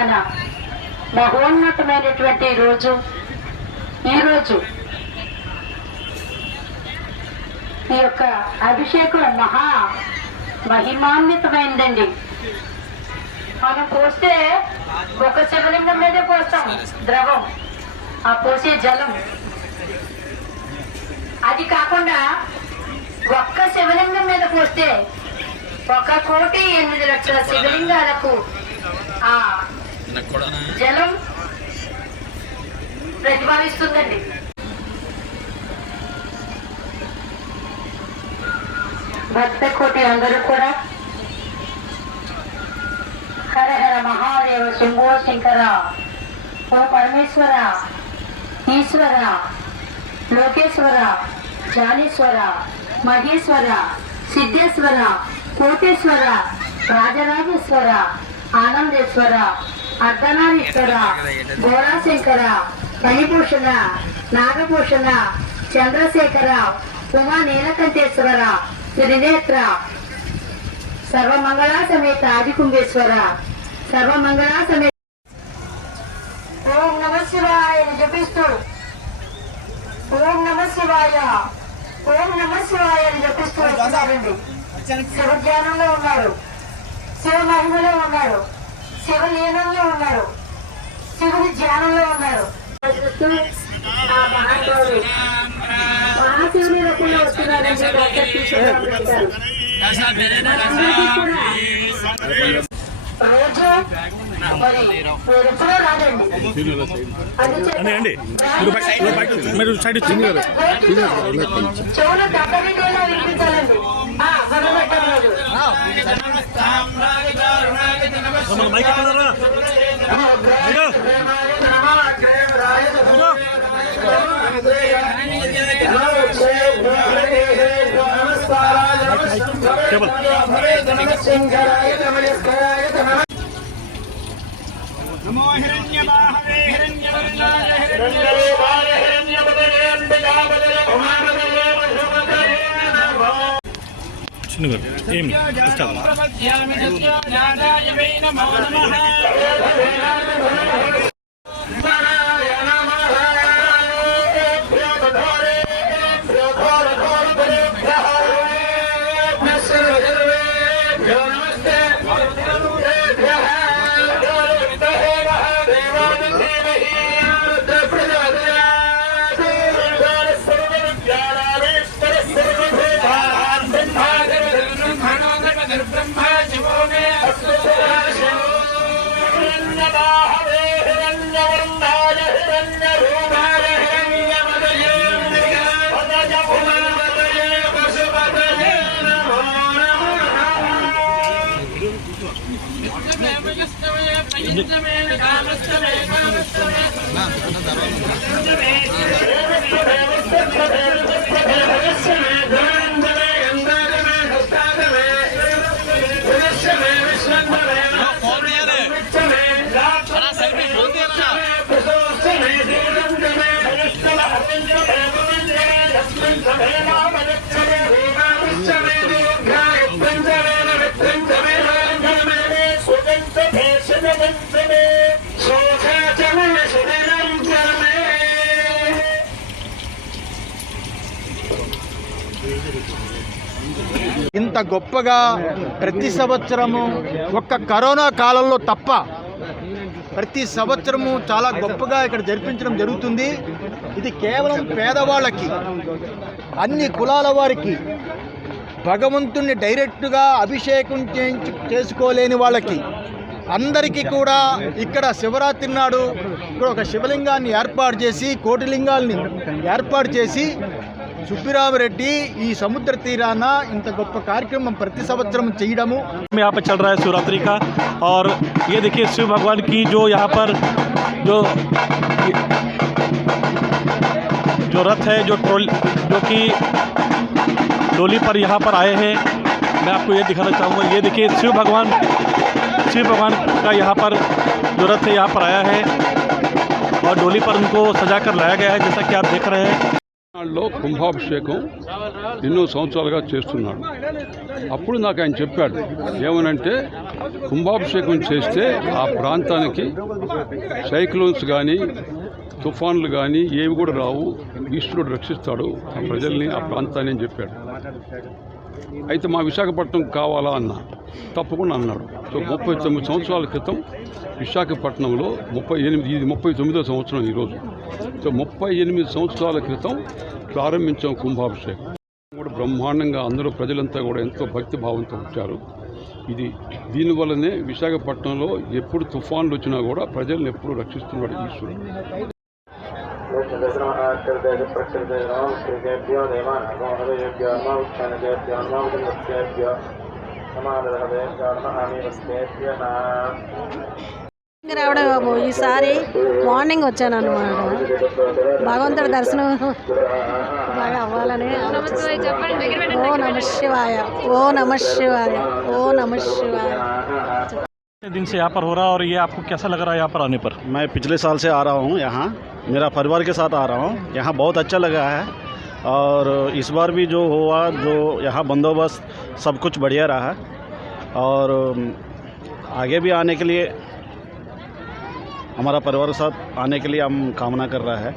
దినాన మహోన్నతమైనటువంటి రోజు ఈరోజు ఈ యొక్క అభిషేకం మహిమాన్వితమైందండి. మనం పోస్తే ఒక శివలింగం మీదే పోస్తాం ద్రవం, ఆ పోసే జలం. అది కాకుండా ఒక్క శివలింగం మీద పోస్తే 1,08,00,000 శివలింగాలకు ఆ జలం ప్రతిపాదిస్తుందండి. భక్త కోటి అందరూ కూడా హర హర మహాదేవ శంభో శంకర, ఓ పరమేశ్వర, ఈశ్వర, లోకేశ్వర, జానేశ్వర, మహేశ్వర, సిద్ధేశ్వర, కోటేశ్వర, రాజరాజేశ్వర, ఆనందేశ్వర, అర్ధనారీశ్వర, గోరాశంకర, మణిభూషణ, నాగభూషణ, చంద్రశేఖర, ఉమా నీలకంఠేశ్వర, త్రినేత్ర, సర్వమంగళ సమేత ఆదికుంభేశ్వర, సర్వమంగళ సమేత ఓం నమ శివాయ జపిస్తూ ఓం నమ శివాయ, ఓం నమ శివాయ అని జపిస్తూ వస్తున్నారండి. శివ ధ్యానంలో ఉన్నారు, శివ మహిమలో ఉన్నారు, శివ లీనంలో ఉన్నారు, శివుని ధ్యానంలో ఉన్నారు. ఆ మహానుభావుడు మహాశివుని రూపంలో వస్తున్నారండి. డాక్టర్ తీసుకుంటారు మీరు సైడ్ ఇచ్చింది కదా చెవులు దక్కడిగా వినిపించాలండి. నమో హిరణ్యబాహవే హిరణ్యవర్ణాయ హిరణ్యరూపాయ హిరణ్యపదవే అంబికాపదవే ఉమాపదవే వశుపదవే నమో ఏం ప్రపద్యామి సత్యోజాతాయ వై నమో నమః ఇంత గొప్పగా ప్రతి సంవత్సరము ఒక్క కరోనా కాలంలో తప్ప ప్రతి సంవత్సరము చాలా గొప్పగా ఇక్కడ జరిపించడం జరుగుతుంది. ఇది కేవలం పేదవాళ్ళకి, అన్ని కులాల వారికి, భగవంతుణ్ణి డైరెక్ట్గా అభిషేకం చేసుకోలేని వాళ్ళకి అందరికీ కూడా ఇక్కడ శివరాత్రి నాడు ఇక్కడ ఒక శివలింగాన్ని ఏర్పాటు చేసి, కోటిలింగాల్ని ఏర్పాటు చేసి सुब्बीरामरेड्डी ఈ समुद्र तीराना इंत गोप्प कार्यक्रम प्रति संवत्सरम चेयडमु यहाँ पर चल रहा है शिवरात्रि का। और ये देखिए शिव भगवान की जो यहाँ पर जो रथ है, जो कि डोली पर यहाँ पर आए हैं। मैं आपको ये दिखाना चाहूँगा। ये देखिए शिव भगवान का यहाँ पर जो रथ है यहाँ पर आया है और डोली पर उनको सजा कर लाया गया है, जैसा कि आप देख रहे हैं। కుంభాభిషేకం ఎన్నో సంవత్సరాలుగా చేస్తున్నాడు. అప్పుడు నాకు ఆయన చెప్పాడు ఏమనంటే కుంభాభిషేకం చేస్తే ఆ ప్రాంతానికి సైక్లోన్స్ కానీ తుఫాన్లు కానీ ఏవి కూడా రావు, ఈశ్వరుడు రక్షిస్తాడు ఆ ప్రజల్ని, ఆ ప్రాంతాన్ని అని చెప్పాడు. అయితే మా విశాఖపట్నం కావాలా అన్న, తప్పకుండా అన్నాడు. సో 39 సంవత్సరాల క్రితం విశాఖపట్నంలో 39వ సంవత్సరం ఈరోజు. సో 38 సంవత్సరాల క్రితం ప్రారంభించాం కుంభాభిషేకం. కూడా బ్రహ్మాండంగా అందరూ ప్రజలంతా కూడా ఎంతో భక్తి భావంతో వచ్చారు. ఇది దీనివల్లనే విశాఖపట్నంలో ఎప్పుడు తుఫాన్లు వచ్చినా కూడా ప్రజల్ని ఎప్పుడు రక్షిస్తున్నాడు ఈశ్వరుడు. రావడం బాబు ఈసారి మార్నింగ్ వచ్చాను అన్నమాట. భగవంతుడి దర్శనం బాగా అవ్వాలని. ఓ నమ శివాయ, ఓ నమ శివాయ, ఓ నమ శివాయ. दिन से यहाँ पर हो रहा है और ये आपको कैसा लग रहा है यहाँ पर आने पर? मैं पिछले साल से आ रहा हूँ यहाँ, मेरा परिवार के साथ आ रहा हूँ. यहाँ बहुत अच्छा लगा है और इस बार भी जो हुआ, जो यहाँ बंदोबस्त सब कुछ बढ़िया रहा और आगे भी आने के लिए, हमारा परिवार के साथ आने के लिए हम कामना कर रहा है.